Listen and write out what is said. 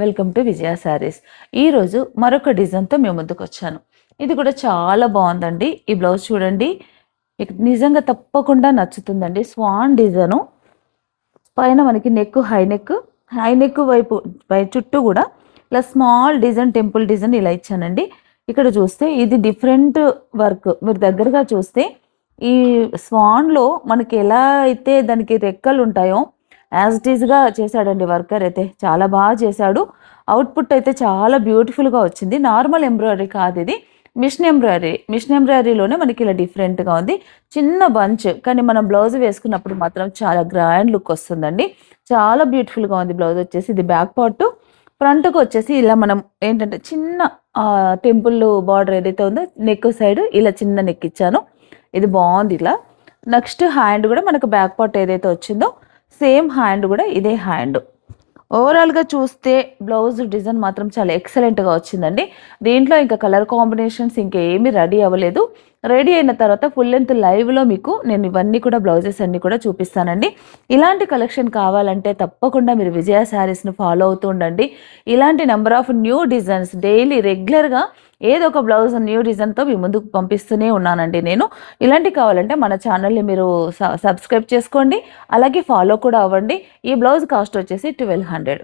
Welcome to విజయ శారీస్. ఈరోజు మరొక డిజైన్తో మేము ముందుకు వచ్చాను. ఇది కూడా చాలా బాగుందండి. ఈ బ్లౌజ్ చూడండి, మీకు నిజంగా తప్పకుండా నచ్చుతుందండి. స్వాన్ డిజైను పైన మనకి నెక్ హై నెక్ వైపు చుట్టూ కూడా ఇలా స్మాల్ డిజైన్, టెంపుల్ డిజైన్ ఇలా ఇచ్చానండి. ఇక్కడ చూస్తే ఇది డిఫరెంట్ వర్క్. మీరు దగ్గరగా చూస్తే ఈ స్వాన్లో మనకి ఎలా అయితే దానికి రెక్కలు ఉంటాయో యాజ్ ఇట్ ఈస్గా చేశాడండి వర్కర్ అయితే. చాలా బాగా చేశాడు. అవుట్పుట్ అయితే చాలా బ్యూటిఫుల్గా వచ్చింది. నార్మల్ ఎంబ్రాయిడరీ కాదు ఇది, మిషన్ ఎంబ్రాయిడరీలోనే మనకి ఇలా డిఫరెంట్గా ఉంది. చిన్న బంచ్, కానీ మనం బ్లౌజ్ వేసుకున్నప్పుడు మాత్రం చాలా గ్రాండ్ లుక్ వస్తుందండి. చాలా బ్యూటిఫుల్గా ఉంది బ్లౌజ్ వచ్చేసి. ఇది బ్యాక్ పార్ట్. ఫ్రంట్కి వచ్చేసి ఇలా మనం ఏంటంటే చిన్న టెంపుల్ బార్డర్ ఏదైతే ఉందో నెక్ సైడ్ ఇలా చిన్న నెక్ ఇచ్చాను. ఇది బాగుంది. ఇలా నెక్స్ట్ హ్యాండ్ కూడా మనకు బ్యాక్ పార్ట్ ఏదైతే వచ్చిందో సేమ్ హ్యాండ్ కూడా ఇదే హ్యాండ్. ఓవరాల్గా చూస్తే బ్లౌజ్ డిజైన్ మాత్రం చాలా ఎక్సలెంట్గా వచ్చిందండి. దీంట్లో ఇంకా కలర్ కాంబినేషన్స్ ఇంకేమీ రెడీ అవ్వలేదు. రెడీ అయిన తర్వాత ఫుల్ లెంత్ లైవ్లో మీకు నేను ఇవన్నీ కూడా బ్లౌజెస్ అన్నీ కూడా చూపిస్తానండి. ఇలాంటి కలెక్షన్ కావాలంటే తప్పకుండా మీరు విజయ శారీస్ని ఫాలో అవుతూ ఉండండి. ఇలాంటి number of new designs daily రెగ్యులర్గా ఏదో ఒక బ్లౌజ్ న్యూ డిజైన్తో మీ ముందుకు పంపిస్తూనే ఉన్నానండి నేను. ఇలాంటివి కావాలంటే మన ఛానల్ని మీరు సబ్స్క్రైబ్ చేసుకోండి, అలాగే ఫాలో కూడా అవ్వండి. ఈ బ్లౌజ్ కాస్ట్ వచ్చేసి 1200.